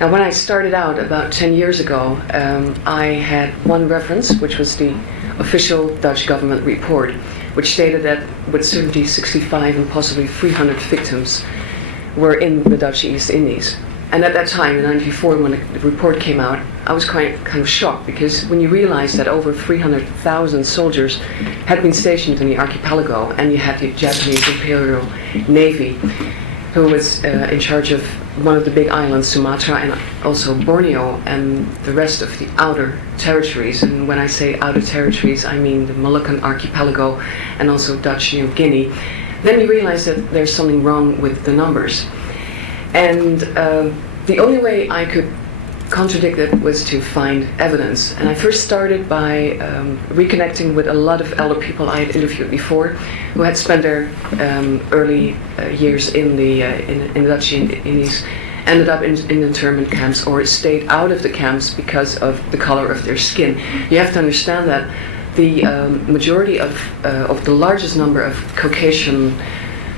Now, when I started out about 10 years ago, I had one reference, which was the official Dutch government report, which stated that with certainty 65 and possibly 300 victims were in the Dutch East Indies. And at that time, in 1994, when the report came out, I was kind of shocked, because when you realize that over 300,000 soldiers had been stationed in the archipelago, and you had the Japanese Imperial Navy, who was in charge of one of the big islands, Sumatra, and also Borneo, and the rest of the outer territories. And when I say outer territories, I mean the Moluccan archipelago and also Dutch New Guinea. Then you realize that there's something wrong with the numbers. And the only way I could contradict it was to find evidence. And I first started by reconnecting with a lot of elder people I had interviewed before, who had spent their early years in the Dutch Indies, ended up in internment camps, or stayed out of the camps because of the color of their skin. You have to understand that the majority of the largest number of Caucasian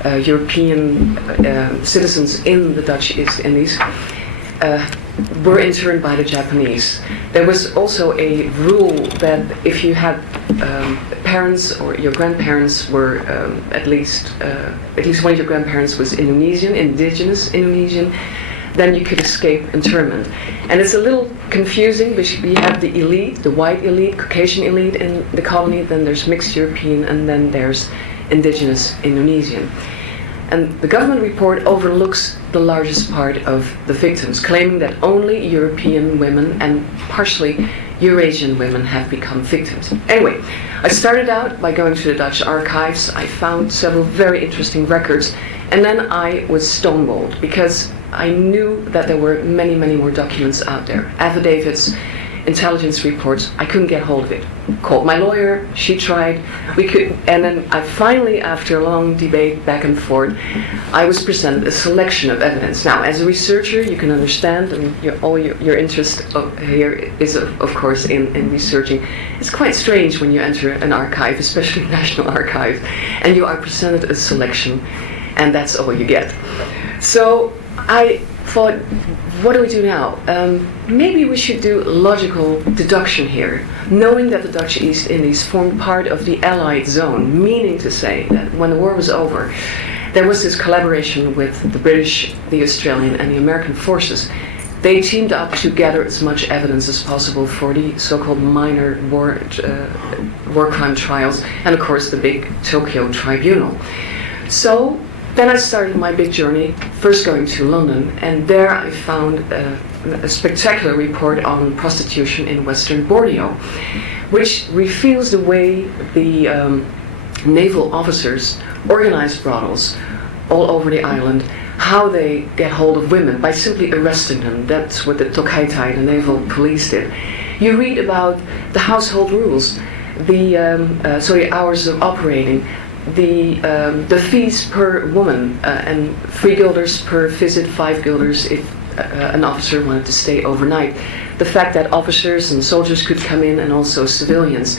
European citizens in the Dutch East Indies were interned by the Japanese. There was also a rule that if you had parents or your grandparents were at least one of your grandparents was Indonesian, indigenous Indonesian, then you could escape internment. And it's a little confusing, because you have the elite, the white elite, Caucasian elite in the colony, then there's mixed European, and then there's indigenous Indonesian. And the government report overlooks the largest part of the victims, claiming that only European women and partially Eurasian women have become victims. Anyway, I started out by going to the Dutch archives. I found several very interesting records, and then I was stonewalled, because I knew that there were many, many more documents out there. Affidavits, intelligence reports. I couldn't get hold of it. Called my lawyer, she tried, and then I finally, after a long debate back and forth, I was presented a selection of evidence. Now, as a researcher, you can understand, and your interest here is of course in researching. It's quite strange when you enter an archive, especially National Archive, and you are presented a selection, and that's all you get. So I thought, what do we do now? Maybe we should do logical deduction here, knowing that the Dutch East Indies formed part of the Allied zone, meaning to say that when the war was over, there was this collaboration with the British, the Australian, and the American forces. They teamed up to gather as much evidence as possible for the so-called minor war crime trials, and of course the big Tokyo Tribunal. So then I started my big journey, first going to London, and there I found a spectacular report on prostitution in Western Borneo, which reveals the way the naval officers organize brothels all over the island, how they get hold of women by simply arresting them. That's what the Tokaitai, the naval police, did. You read about the household rules, the hours of operating, the fees per woman, and 3 guilders per visit, 5 guilders if an officer wanted to stay overnight. The fact that officers and soldiers could come in, and also civilians.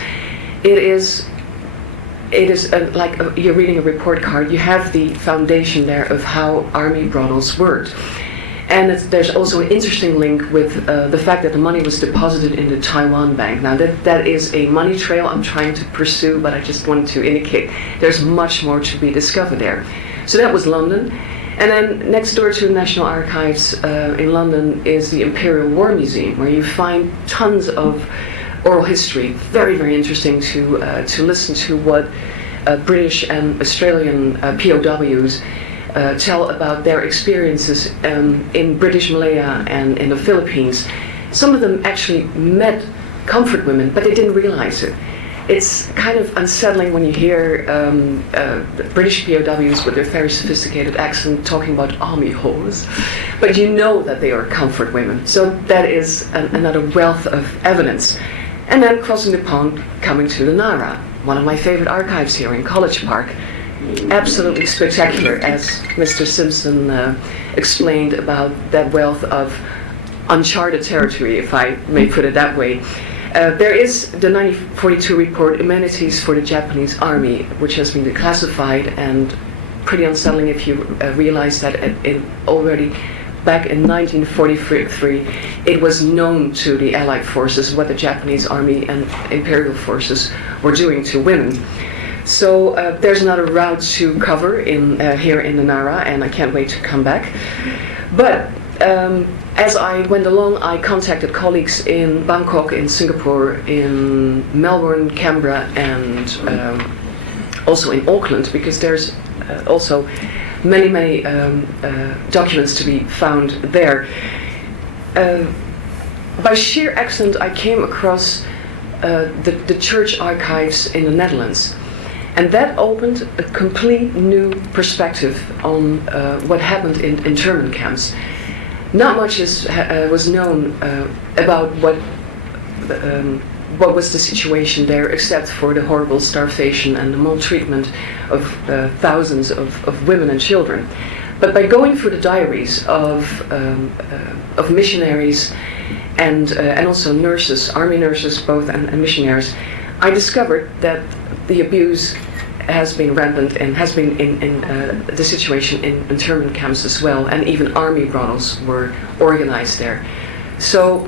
It is like you're reading a report card. You have the foundation there of how army brothels worked. And there's also an interesting link with the fact that the money was deposited in the Taiwan Bank. Now that is a money trail I'm trying to pursue, but I just wanted to indicate there's much more to be discovered there. So that was London. And then next door to the National Archives in London is the Imperial War Museum, where you find tons of oral history. Very, very interesting to listen to what British and Australian POWs tell about their experiences in British Malaya and in the Philippines. Some of them actually met comfort women, but they didn't realize it. It's kind of unsettling when you hear British POWs with their very sophisticated accent talking about army whores, but you know that they are comfort women. So that is another wealth of evidence. And then crossing the pond, coming to the Nara, one of my favorite archives here in College Park. Absolutely spectacular, as Mr. Simpson explained about that wealth of uncharted territory, if I may put it that way. There is the 1942 report, Amenities for the Japanese Army, which has been declassified, and pretty unsettling if you realize that it already back in 1943, it was known to the Allied forces what the Japanese army and imperial forces were doing to women. So there's another route to cover here in the Nara, and I can't wait to come back. But as I went along, I contacted colleagues in Bangkok, in Singapore, in Melbourne, Canberra, and also in Auckland, because there's also many documents to be found there. By sheer accident, I came across the church archives in the Netherlands. And that opened a complete new perspective on what happened in internment camps. Not much was known about what was the situation there, except for the horrible starvation and the maltreatment of thousands of women and children. But by going through the diaries of missionaries and also nurses, army nurses both, and missionaries, I discovered that the abuse has been rampant and has been in the situation in internment camps as well, and even army brothels were organized there. So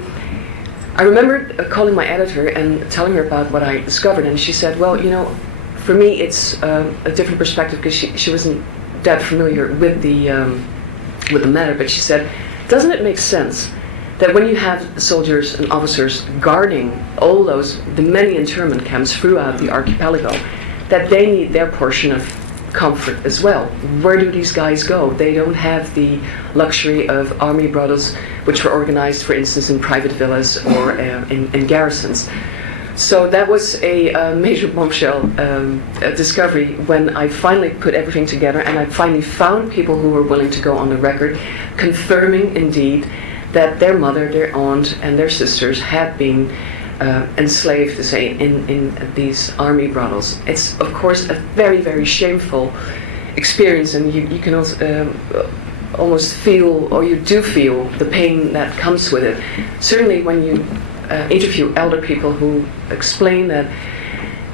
I remember calling my editor and telling her about what I discovered, and she said, well, you know, for me it's a different perspective, because she wasn't that familiar with the matter, but she said, doesn't it make sense that when you have soldiers and officers guarding all the many internment camps throughout the archipelago, that they need their portion of comfort as well? Where do these guys go? They don't have the luxury of army brothels, which were organized, for instance, in private villas or in garrisons. So that was a major bombshell discovery when I finally put everything together, and I finally found people who were willing to go on the record, confirming indeed that their mother, their aunt, and their sisters had been enslaved, to say, in these army brothels. It's, of course, a very shameful experience, and you can also almost feel, or you do feel, the pain that comes with it. Certainly when you interview elder people who explain that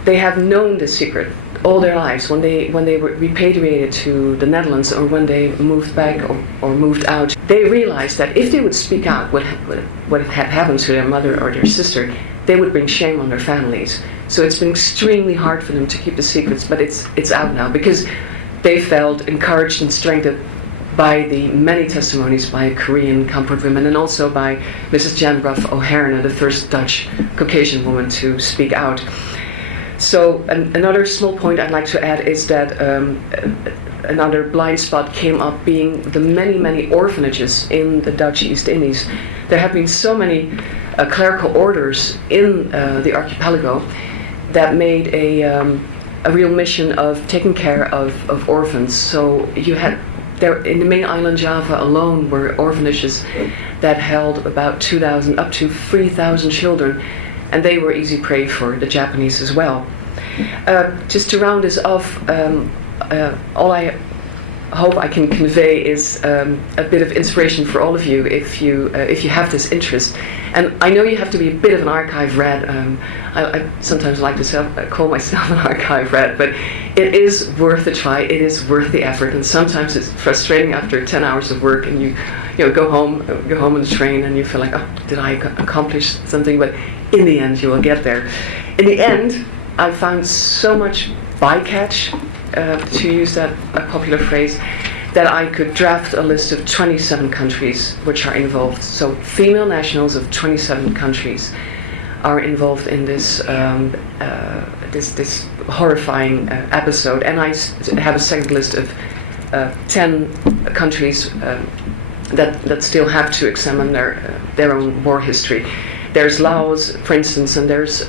they have known the secret all their lives, when they were repatriated to the Netherlands, or when they moved back or moved out, they realized that if they would speak out what had happened to their mother or their sister, they would bring shame on their families. So it's been extremely hard for them to keep the secrets, but it's out now, because they felt encouraged and strengthened by the many testimonies by Korean comfort women, and also by Mrs. Jan Ruff O'Hara, the first Dutch Caucasian woman to speak out. So another small point I'd like to add is that another blind spot came up, being the many orphanages in the Dutch East Indies. There have been so many clerical orders in the archipelago that made a real mission of taking care of orphans. So you had there in the main island Java alone were orphanages that held about 2,000 up to 3,000 children, and they were easy prey for the Japanese as well. Just to round this off, all I hope I can convey is a bit of inspiration for all of you if you have this interest. And I know you have to be a bit of an archive rat. I sometimes like to call myself an archive rat, but it is worth a try. It is worth the effort. And sometimes it's frustrating after 10 hours of work, and you go home on the train, and you feel like, oh, did I accomplish something? But in the end, you will get there. In the end, I found so much bycatch, to use that popular phrase, that I could draft a list of 27 countries which are involved. So female nationals of 27 countries are involved in this this horrifying episode. And I have a second list of 10 countries that still have to examine their own war history. There's Laos, for instance, and there's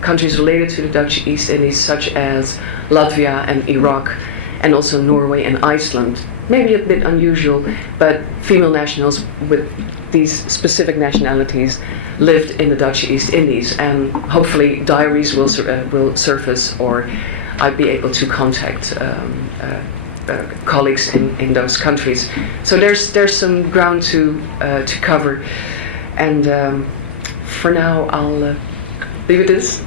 countries related to the Dutch East Indies, such as Latvia and Iraq, and also Norway and Iceland. Maybe a bit unusual, but female nationals with these specific nationalities lived in the Dutch East Indies, and hopefully diaries will surface, or I'd be able to contact colleagues in those countries. So there's some ground to cover, and for now I'll leave it at this.